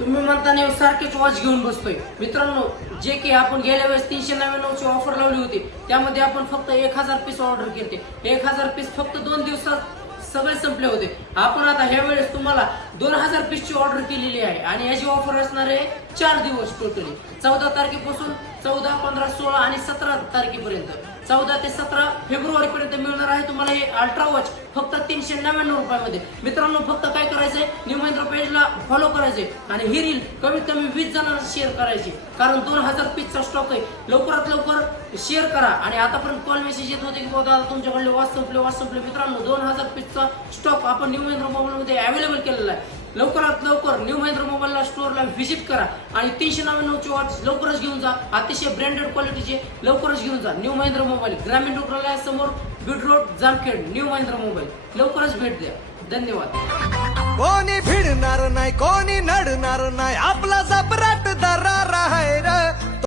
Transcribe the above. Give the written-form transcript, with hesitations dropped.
तुम्ही म्हणताना सारखीच वॉच घेऊन बसतोय मित्रांनो, जे की आपण गेल्या वेळेस 399 ची ऑफर लावली होती, त्यामध्ये आपण फक्त 1000 पीस ऑर्डर केले. 1000 पीस फक्त 2 दिवसात सगळे संपले होते. आपण आता ह्या वेळेस तुम्हाला 2000 पीसची ऑर्डर केलेली आहे आणि याची ऑफर असणार आहे 4 दिवस टोटली. 14 तारखेपासून 14, 15, 16 आणि 17 तारखेपर्यंत, 14 ते 17 फेब्रुवारी पर्यंत मिळणार आहे तुम्हाला हे अल्ट्रा वॉच फक्त 399 रुपयामध्ये. मित्रांनो, फक्त काय करायचंय, न्यू महिंद्रा पेजला फॉलो करायचे आणि ही रील कमीत कमी 20 जणांना शेअर करायची, कारण 2000 पीसचा स्टॉक आहे. लवकरात लवकर शेअर करा. आणि आतापर्यंत कॉल मेसेज येत होते की दादा तुमच्याकडले वॉच संपले. मित्रांनो, 2000 पीसचा स्टॉक आपण न्यू महिंद्रा मोबाईलमध्ये अवेलेबल केलेला आहे. लवकरात लवकर न्यू महिंद्रा मोबाईलला स्टोअरला व्हिजिट करा आणि 399 ची वॉच लवकरच घेऊन जा. अतिशय ब्रँडेड क्वालिटीचे लवकरच घेऊन जा. न्यू महिंद्रा मोबाईल, ग्रामीण रुग्णालयासमोर, Beed road, Jamkhed. New Mahindra mobile, लवकरच भेट द्या. धन्यवाद. कोणी भिडणार नाही, कोणी नडणार नाही, आपला